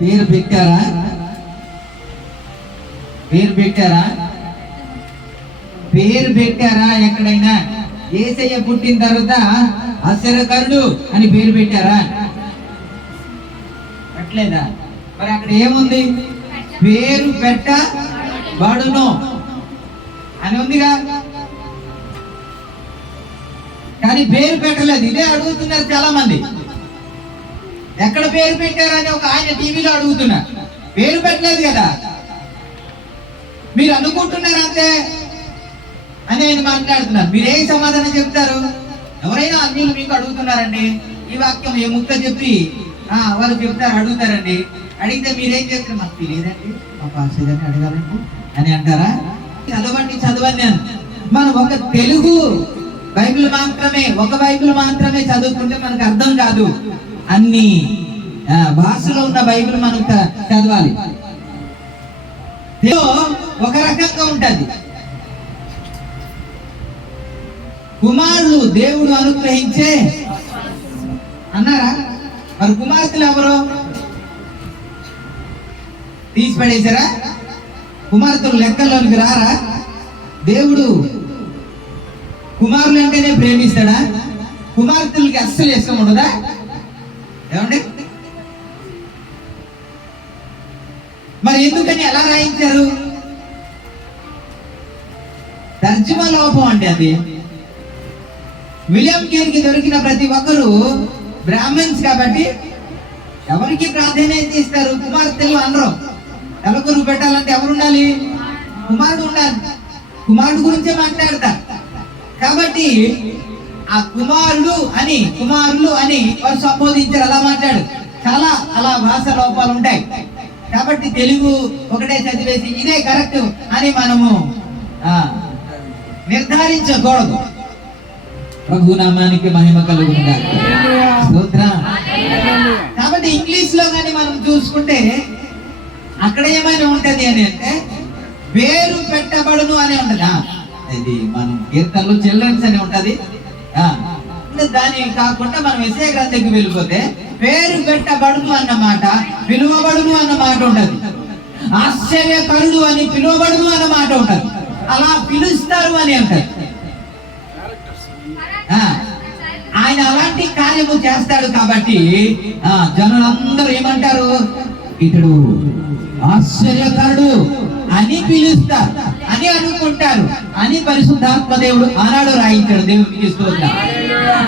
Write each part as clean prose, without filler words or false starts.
పేరు పెట్టారా? పేరు పెట్టారా? పేరు పెట్టారా? ఎక్కడైనా యేసయ్య పుట్టిన తర్వాత ఆశ్చర్యకరుడు అని పేరు పెట్టారా? పెట్టలేదా? మరి అక్కడ ఏముంది? పేరు పెట్టబడును అని ఉందిగా, కానీ పేరు పెట్టలేదు. ఇదే అడుగుతున్నారు చాలా మంది. ఎక్కడ పేరు పెట్టారని ఒక ఆయన టీవీలో అడుగుతున్నారు. పేరు పెట్టలేదు కదా, మీరు అనుకుంటున్నారు అంతే అని ఆయన మాట్లాడుతున్నారు. మీరేం సమాధానం చెప్తారు? ఎవరైనా అన్యులు మీకు అడుగుతున్నారండి, ఈ వాక్యం ఏ ముక్క చెప్పి వాళ్ళు చెప్తారు, అడుగుతారండి. అడిగితే మీరేం చెప్తారు? మాకు తెలియదండి, మా పాస్టర్ గారిని అడగాలండి అని అంటారా? చదవండి అని. మనం ఒక తెలుగు బైబిల్ మాత్రమే, ఒక బైబిల్ మాత్రమే చదువుకుంటే మనకు అర్థం కాదు. అన్ని భాషలో ఉన్న బైబిల్ మనం చదవాలి. ఒక రకంగా ఉంటది. కుమారులు దేవుడు అనుగ్రహించే అన్నారా? మరి కుమార్తెలు ఎవరు? తీసి పడేశారా? కుమార్తెలు లెక్కల్లోనికి రారా? దేవుడు కుమారులు అంటేనే ప్రేమిస్తాడా? కుమార్తెలకి అస్సలు ఇష్టం ఉండదా? ఏమండి? మరి ఎందుకని ఎలా రాయించారు? తర్జుమా లోపం అంటే అది. విలియం కేర్కి దొరికిన ప్రతి ఒక్కరు బ్రాహ్మణ్స్ కాబట్టి ఎవరికి ప్రాధాన్యత ఇస్తారు? కుమార్తెలు అనరు. ఎవరు పెట్టాలంటే ఎవరు ఉండాలి? కుమారుడు ఉండాలి. కుమారుడు గురించే మాట్లాడతారు. కాబట్టి ఆ కుమారులు అని వారు సంబోధించారు. అలా మాట్లాడు. చాలా అలా భాష లోపాలు ఉంటాయి. కాబట్టి తెలుగు ఒకటే చదివేసి ఇదే కరెక్ట్ అని మనము నిర్ధారించకూడదు. ప్రభు నామానికి మహిమ కలుగునుగాక. స్తోత్రం. కాబట్టి ఇంగ్లీష్ లో కానీ మనం చూసుకుంటే అక్కడ ఏమైనా ఉంటది అని అంటే పేరు పెట్టబడును అని ఉంటది. ఇది మనం కీర్తనలు చిల్డ్రన్స్ అని ఉంటది. దాని కాకుండా మనం యెషయా గ్రంథంకి వెళ్ళిపోతే పేరు పెట్టబడును అన్నమాట, పిలువబడును అన్న మాట ఉంటది. ఆశ్చర్యకరుడు అని పిలువబడును అన్న మాట ఉంటది. అలా పిలుస్తారు అని అంటారు. ఆయన అలాంటి కార్యము చేస్తాడు కాబట్టి జనులందరూ ఏమంటారు? ఇతడు ఆశ్చర్యకరుడు అని పిలుస్తారు అని అనుకుంటారు అని పరిశుద్ధాత్మ దేవుడు ఆనాడు రాయించాడు. దేవుడికి స్తోత్రం.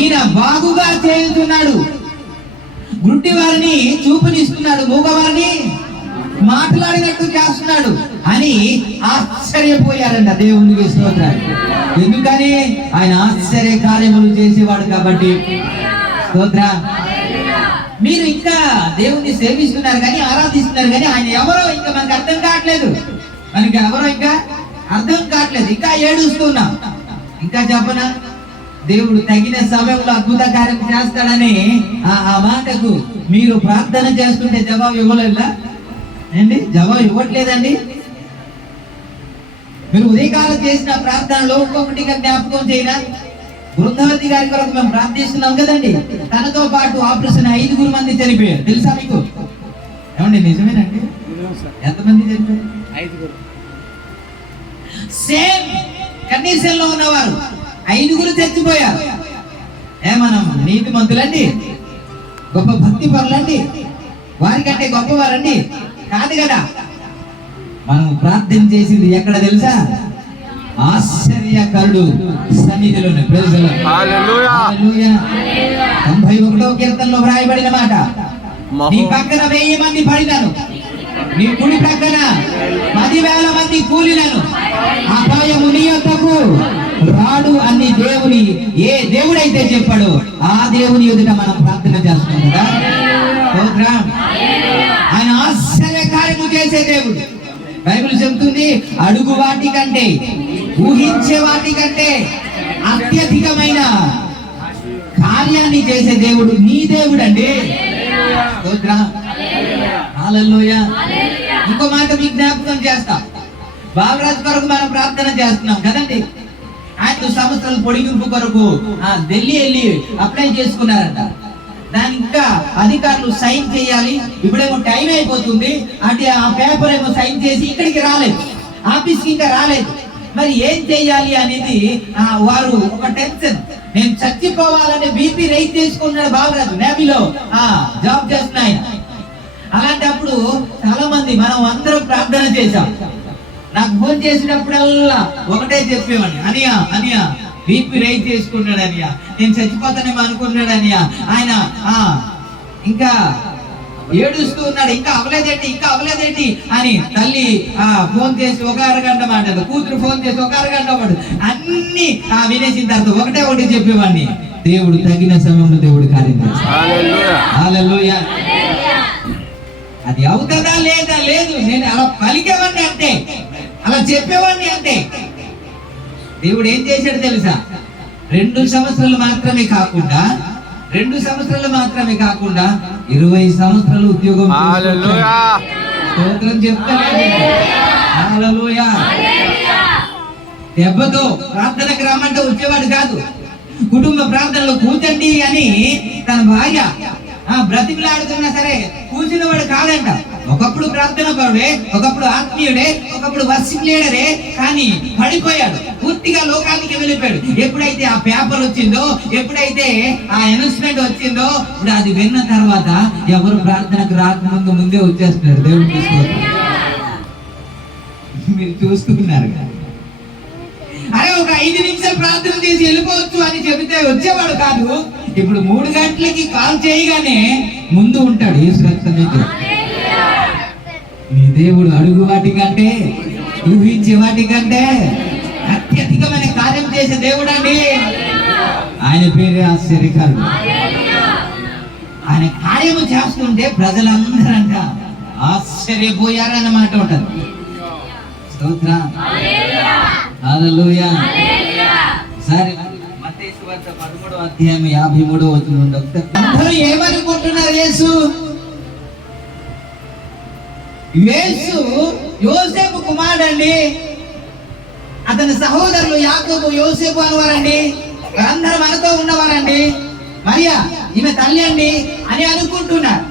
ఈయన బాగుగా చేస్తున్నాడు, గుడ్డి వారిని చూపునిస్తున్నాడు, మూగవారిని మాట్లాడినట్టు చేస్తున్నాడు అని ఆశ్చర్యపోయారంట. దేవునికి స్తోత్రం. ఎందుకని? ఆయన ఆశ్చర్య కార్యములు చేసేవాడు కాబట్టి. స్తోత్రం. మీరు ఇంకా దేవుణ్ణి సేవిస్తున్నారు కానీ, ఆరాధిస్తున్నారు కానీ ఆయన ఎవరో ఇంకా మనకు అర్థం కావట్లేదు. ఇంకా ఏడుస్తున్నాం. ఇంకా చెప్పనా? దేవుడు తగిన సమయంలో అద్భుత కార్యం చేస్తాడని ఆ మాటకు మీరు ప్రార్థన చేస్తుంటే జవాబు ఇవ్వలేదా అండి? జవాబు ఇవ్వట్లేదండి. మీరు ఉదయకాలం చేసిన ప్రార్థనలో ఒక్కొక్కటిగా జ్ఞాపకం చేయనా? బృందావతి గారి కొరకు మేము ప్రార్థిస్తున్నాం కదండి. తనతో పాటు ఆపరేషన్ 5 మంది చనిపోయారు. తెలుసా మీకు? ఏమండి నిజమేనండి? ఎంతమంది చనిపోయారు? 5. సేమ్ కండిషన్ లో ఉన్నవారు 5 చచ్చిపోయారు. మనం నీతిమంతులండి, గొప్ప భక్తి పరులండి, వారికంటే గొప్పవారండి కాదు కదా. మనం ప్రార్థన చేసింది ఎక్కడ తెలుసా? ఆశ్చర్యకరుడు సన్నిధిలోనే. 91వ కీర్తనలో వ్రాయబడిన మాట, నీ పక్కన 1000 మంది పడినాను, నీ కుడి ప్రక్కన 10,000 మంది కూలినను, అపాయము నీ యొద్దకు రాడు అని దేవుని ఏ దేవుడైతే చెప్పాడో ఆ దేవుని ఎదుట మనం ప్రార్థన చేస్తున్నాం కదా. ఆయన ఆశ్చర్య కార్యము చేసే దేవుడు. బైబిల్ చెబుతుంది, అడుగు వాటి కంటే, ఊహించే వాటి కంటే అత్యధికమైన కార్యాన్ని చేసే దేవుడు నీ దేవుడు అండి. హల్లెలూయా. ఇంకో మాట మీకు జ్ఞాపకం చేస్తా. బాలరాజు కొరకు మనం ప్రార్థన చేస్తున్నాం కదండి. 5 సంవత్సరాల పొడిగింపు కొరకు ఢిల్లీ వెళ్ళి అప్లై చేసుకున్నారంట. దాని ఇంకా అధికారులు సైన్ చేయాలి. ఇప్పుడేమో టైం అయిపోతుంది అంటే ఆ పేపర్ ఏమో సైన్ చేసి ఇక్కడికి రాలేదు, ఆఫీస్కి ఇంకా రాలేదు. మరి ఏం చెయ్యాలి అనేది వారు ఒక టెన్షన్. నేను చచ్చిపోవాలని బీపీ రైజ్ చేసుకున్నాడు బాలరాజు, నేవీలో జాబ్ చేస్తున్నాయి. అలాంటప్పుడు చాలా మంది మనం అందరం ప్రార్థన చేశాం. నాకు ఫోన్ చేసినప్పుడల్లా ఒకటే చెప్పేవాడిని, అనియా బీపీ రైజ్ చేసుకున్నాడు అనియా, నేను చచ్చిపోతానేమో అనుకున్నాడు అనియా. ఆయన ఇంకా ఏడుస్తూ ఉన్నాడు, ఇంకా అవలేదేంటి అని. తల్లి ఫోన్ చేసి ఒక అరగంట మాట్లాడు, కూతురు ఫోన్ చేసి ఒక అరగంట మాట్లాడు. అన్ని వినేసిన తర్వాత ఒకటి చెప్పేవాడిని, దేవుడు తగిన సమయంలో దేవుడు కార్యం చేస్తాడు. హల్లెలూయా. అది అవుతుందా లేదా లేదు, నేను అలా పలికేవాడిని అంటే, అలా చెప్పేవాడిని అంటే. దేవుడు ఏం చేశాడు తెలుసా? 2 సంవత్సరాలు మాత్రమే కాకుండా 20 సంవత్సరాలు ఉద్యోగం. స్తోత్రం చెప్తలేదు. హల్లెలూయా. దెబ్బతో ప్రార్థనకు రమ్మంటే వచ్చేవాడు కాదు. కుటుంబ ప్రార్థనలో కూర్చండి అని తన భార్య బ్రతిమలాడుతున్నా సరే కూర్చున్నవాడు కాదంట. ఒకప్పుడు ప్రార్థన పరుడే, ఒకప్పుడు ఆత్మీయుడే, ఒకప్పుడు వర్షిప్ లీడరే, కానీ పడిపోయాడు, పూర్తిగా లోకానికి వెళ్ళిపోయాడు. ఎప్పుడైతే ఆ పేపర్ వచ్చిందో, ఎప్పుడైతే ఆ అనౌన్స్మెంట్ వచ్చిందో, ఇప్పుడు అది విన్న తర్వాత ఎవరు ప్రార్థనకు రాకముందు ముందే వచ్చేస్తున్నారు. దేవుడు మీరు చూస్తున్నారు. అరే ఒక 5 నిమిషాలు ప్రార్థన చేసి వెళ్ళిపోవచ్చు అని చెబితే వచ్చేవాడు కాదు. ఇప్పుడు 3 గంటలకి కాల్ చేయగానే ముందు ఉంటాడు. యేసు రక్తం నీ దేవుడు అడుగు వాటికంటే, ఊహించే వాటికంటే అత్యధికమైన కార్యం చేసే దేవుడు అండి. ఆయన పేరే ఆశ్చర్యకారుడు. ఆయన కార్యము చేస్తుంటే ప్రజలందరంట ఆశ్చర్యపోయారన్నమాట ఉంటుంది. స్తోత్రం. హల్లెలూయా. సరే, మత్తయి సువార్త 13వ అధ్యాయం 53వ వచనం నుండి అందరూ ఏమనుకుంటున్నారు? యేసు యోసేపు కుమారుడండి. అతని సహోదరులు యాకోబు, యోసేపు అనేవారండి. అందరూ మనతో ఉన్నవారండి. మరియా ఈమె తల్లి అండి అని అనుకుంటున్నారు.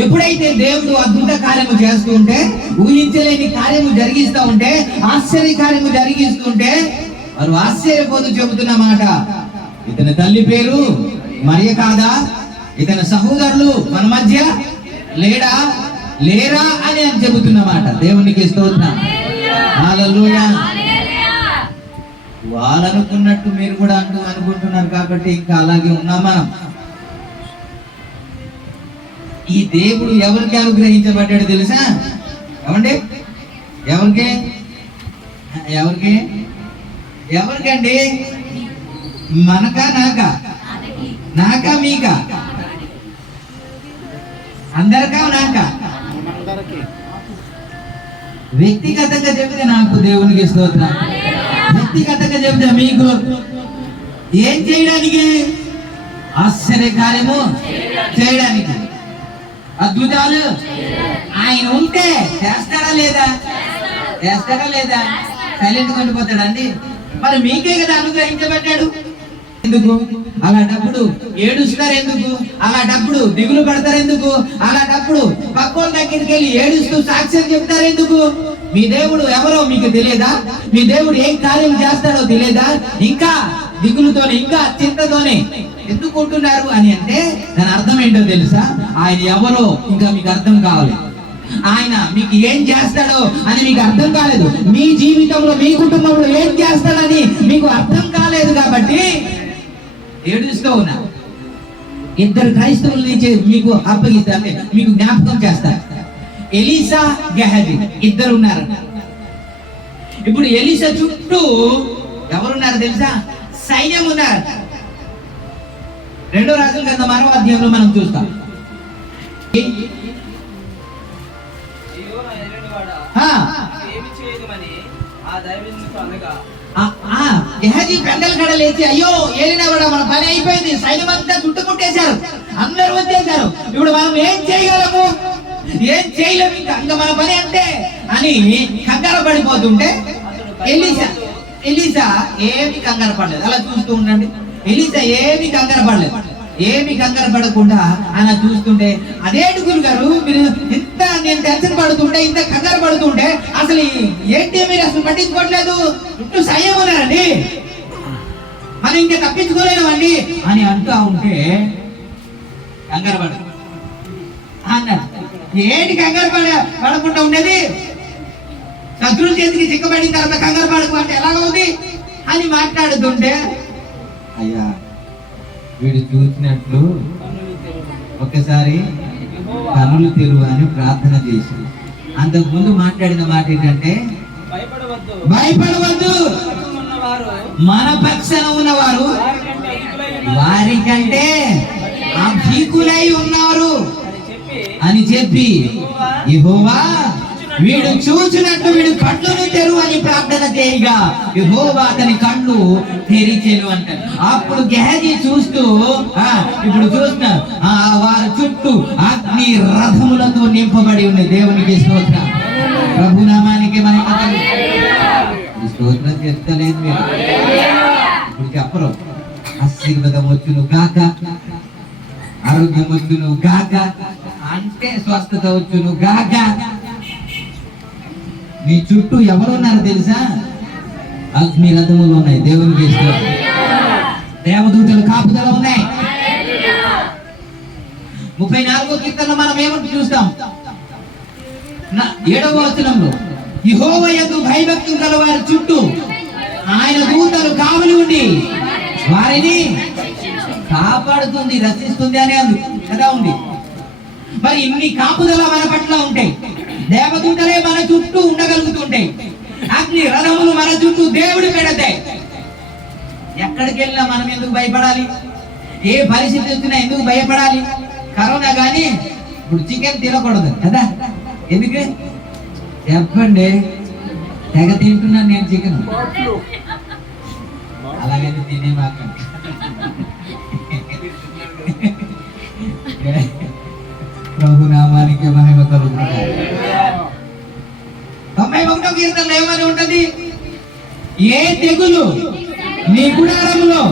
ఎప్పుడైతే దేవుడు అద్భుత కార్యము చేస్తుంటే, ఊహించలేని కార్యము జరిగిస్తూ ఉంటే, ఆశ్చర్య కార్యము జరిగిస్తుంటే వారు ఆశ్చర్యపోతూ చెబుతున్న మాట, ఇతని తల్లి పేరు మరియ కాదా? ఇతని సహోదరులు మన మధ్య లేరా అని చెబుతున్నమాట. దేవునికి స్తోత్రం. హల్లెలూయా. వాళ్ళనుకున్నట్టు మీరు కూడా అనుకుంటున్నారు కాబట్టి ఇంకా అలాగే ఉన్నాం మనం. ఈ దేవుడు ఎవరికి అనుగ్రహించబడ్డాడు తెలుసా? ఏమండి? ఎవరికండి? మనకా నాకా మీకా? అందరికా నాకా? వ్యక్తిగతంగా చెబితే నాకు దేవునికి స్తోత్రం. వ్యక్తిగతంగా చెబితే మీకు ఏం చేయడానికి? ఆశ్చర్య కార్యము చేయడానికి, అద్భుతాలు ఆయన ఉంటే చేస్తాడా లేదా? సైలెంట్ కొండిపోతాడండి. మరి మీకే కదా అనుగ్రహించబడ్డాడు. ఎందుకు అలాంటప్పుడు ఏడుస్తారు? ఎందుకు అలాంటప్పుడు దిగులు పడతారు? ఎందుకు అలాంటప్పుడు పక్కోళ్ళ దగ్గరికి వెళ్ళి ఏడుస్తూ సాక్ష్యం చెప్తారు? ఎందుకు? మీ దేవుడు ఎవరో మీకు తెలియదా? మీ దేవుడు ఏం కార్యం చేస్తాడో తెలియదా? ఇంకా దిగులుతోనే, ఇంకా చింతతోనే ఎందుకు ఉంటున్నారు అని అంటే దాని అర్థం ఏంటో తెలుసా? ఆయన ఎవరో ఇంకా మీకు అర్థం కావాలి. ఆయన మీకు ఏం చేస్తాడో అని మీకు అర్థం కాలేదు. మీ జీవితంలో, మీ కుటుంబంలో ఏం చేస్తాడని మీకు అర్థం కాలేదు కాబట్టి ఏడుస్తూ ఉన్నా. 2 క్రైస్తవుల నుంచి మీకు అప్పగిస్తా, అంటే మీకు జ్ఞాపకం చేస్తారు. ఎలీసా, గెహజీ 2 ఉన్నారు. ఇప్పుడు ఎలీసా చుట్టూ ఎవరున్నారు తెలుసా? సైన్యం ఉన్నారు. 2వ రాజుల గ్రంథం 6వ అధ్యాయంలో మనం చూస్తాం. గెహజీ పెండల కడ లేచి, అయ్యో ఏలినవాడా, మన పని అయిపోయింది, సైన్యం అంతా చుట్టుముట్టేశారు, అందరూ వచ్చేసారు, ఇప్పుడు మనం ఏం చేయగలము? ఏం చేయలేము, ఇంకా మన పని అంతే అని కంగారు పడిపోతుంటే ఎలీసా ఏమి కంగారు పడలేదు. అలా చూస్తూ ఉండండి. ఎలీసా ఏమి కంగారు పడలేదు. ఏమి కంగారు పడకుండా అలా చూస్తుంటే, అదేంటి గురుగారు మీరు ఇంత నేను టెన్షన్ పడుతుంటే, ఇంత కంగారు పడుతుంటే అసలు ఏంటి మీరు అసలు పట్టించుకోవట్లేదు, ఇటు సహాయం ఉన్నారండి, మనం ఇంకా తప్పించుకోలేమండి అని అంటూ ఉంటే, కంగారు పడ అన్నాడు. ఏంటి కంగారు పడకుండా ఉండేది, శత్రువుల చేతికి చిక్కబడిన తర్వాత కంగారు పడకు అంటే ఎలాగవుతుంది అని మాట్లాడుతుంటే, అయ్యా వీడు చూసినట్లు ఒకసారి కనులు తెరువు అని ప్రార్థన చేసి, అంతకు ముందు మాట్లాడిన మాట ఏంటంటే, భయపడవద్దు, మన పక్షాన ఉన్నవారు వారికంటే అధికులై ఉన్నారు అని చెప్పి, యెహోవా వీడు చూచినట్టు వీడు కళ్ళును తెరువు అని ప్రార్థన చేయగా యెహోవా అతని కళ్ళు తెరిచెను అంటారు. అప్పుడు గెహజీ చూస్తూ ఇప్పుడు చూస్తున్నా వారి చుట్టూ అగ్ని రథములతో నింపబడి ఉంది. దేవునికి స్తోత్రం, ప్రభు నామానికి మహిమ. స్తోత్రం చెప్తలేదు మీరు, ఇప్పుడు చెప్పరు. ఆశీర్వాదం వచ్చును గాక, ఆరోగ్యం వచ్చును గాక, అంటే స్వస్థత వచ్చును గాక. మీ చుట్టూ ఎవరున్నారు తెలుసా? అగ్ని రథములు ఉన్నాయి. దేవునికి దేవదూతలు కాపుదల ఉన్నాయి. 34వ కీర్తనలో మనం ఏమంటూ చూస్తాం, 7వ వచనంలో, యెహోవా యందు భయభక్తులు గల వారి చుట్టూ ఆయన దూతలు కావలి ఉండి వారిని కాపాడుతుంది, రక్షిస్తుంది అని అందు కదా ఉంది. మరి ఇన్ని కాపుదల మన పట్ల ఉంటాయి, దేవదూతలే మన చుట్టూ ఉండగలుగుతుంటాయి, అగ్ని రథములు మన చుట్టూ దేవుడు పెడతాయి. ఎక్కడికి వెళ్ళినా మనం ఎందుకు భయపడాలి? ఏ పరిస్థితి వచ్చినా ఎందుకు భయపడాలి? కరోనా కానీ ఇప్పుడు చికెన్ తినకూడదు కదా, ఎందుకు చెప్పండి? తెగ తింటున్నాను నేను చికెన్, అలాగైతే తినే మాకండి. ప్రభు నామానికి మహిమ కలుగుతుంది. 91వ కీర్తనలో ఏమని ఉంటది? ఏ తెగులు నీ గుడారములో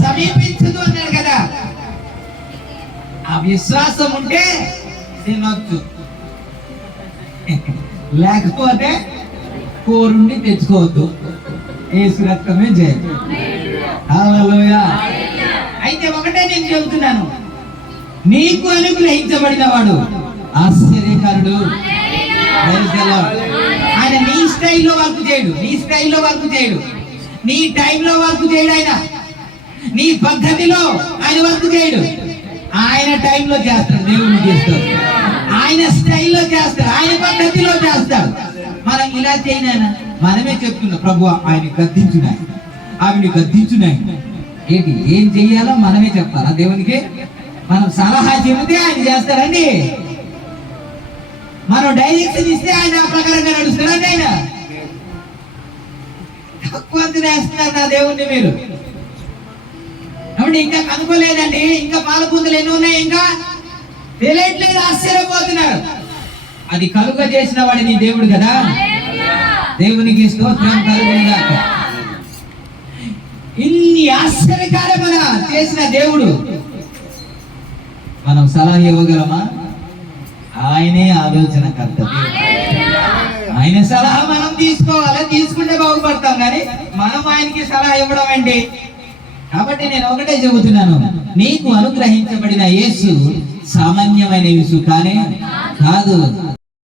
సమీపించదు అన్నాడు కదా. ఆ విశ్వాసం ఉంటే తినొచ్చు, లేకపోతే కోరుండి తెచ్చుకోవద్దు. యేసు రక్తమే జయం. హల్లెలూయా. అయితే ఒకటే నేను చెబుతున్నాను, నీకు అనుగ్రహించబడిన వాడు ఆశ్చర్యకరుడు. ఆయన నీ స్టైల్లో వర్క్ చేయడు, నీ స్టైల్లో వర్క్ చేయడు, నీ టైంలో వర్క్ చేయడు, ఆయన నీ పద్ధతిలో ఆయన వర్క్ చేయడు. ఆయన టైంలో చేస్తాడు, దేవుని చేస్తాడు, ఆయన స్టైల్లో చేస్తాడు, ఆయన పద్ధతిలో చేస్తాడు. మనం ఇలా చేయనైనా మనమే చెప్తున్నాం, ప్రభు ఆయన గద్దించున్నాయి, ఆవిని గద్దించున్నాయి. ఏంటి ఏం చెయ్యాలో మనమే చెప్తారా దేవునికి? మనం సలహా చెబితే ఆయన చేస్తారండి, మనం డైరెక్షన్ ఇస్తే ఆయన ఆ ప్రకారంగా నడుస్తారండి. ఆయన తక్కువ వేస్తున్నారు నా దేవుణ్ణి మీరు. కాబట్టి ఇంకా కనుకోలేదండి, ఇంకా పాలపుంతలు ఎన్ని ఉన్నాయి ఇంకా తెలియట్లేదు, ఆశ్చర్యపోతున్నారు. అది కలుగ చేసిన వాడి నీ దేవుడు కదా. దేవునికి స్తోత్రం కలుగుగాక. ఇన్ని ఆశ్చర్యకార్యమున చేసిన దేవుడు మనం సలహా ఇవ్వగలమా? ఆయనే ఆలోచనకర్త. ఆయన సలహా మనం తీసుకోవాలి, తీసుకుంటే బాగుపడతాం, కానీ మనం ఆయనకి సలహా ఇవ్వడం ఏంటి? కాబట్టి నేను ఒకటే చెబుతున్నాను, నీకు అనుగ్రహించబడిన యేసు సామాన్యమైన యేసు కానే కాదు.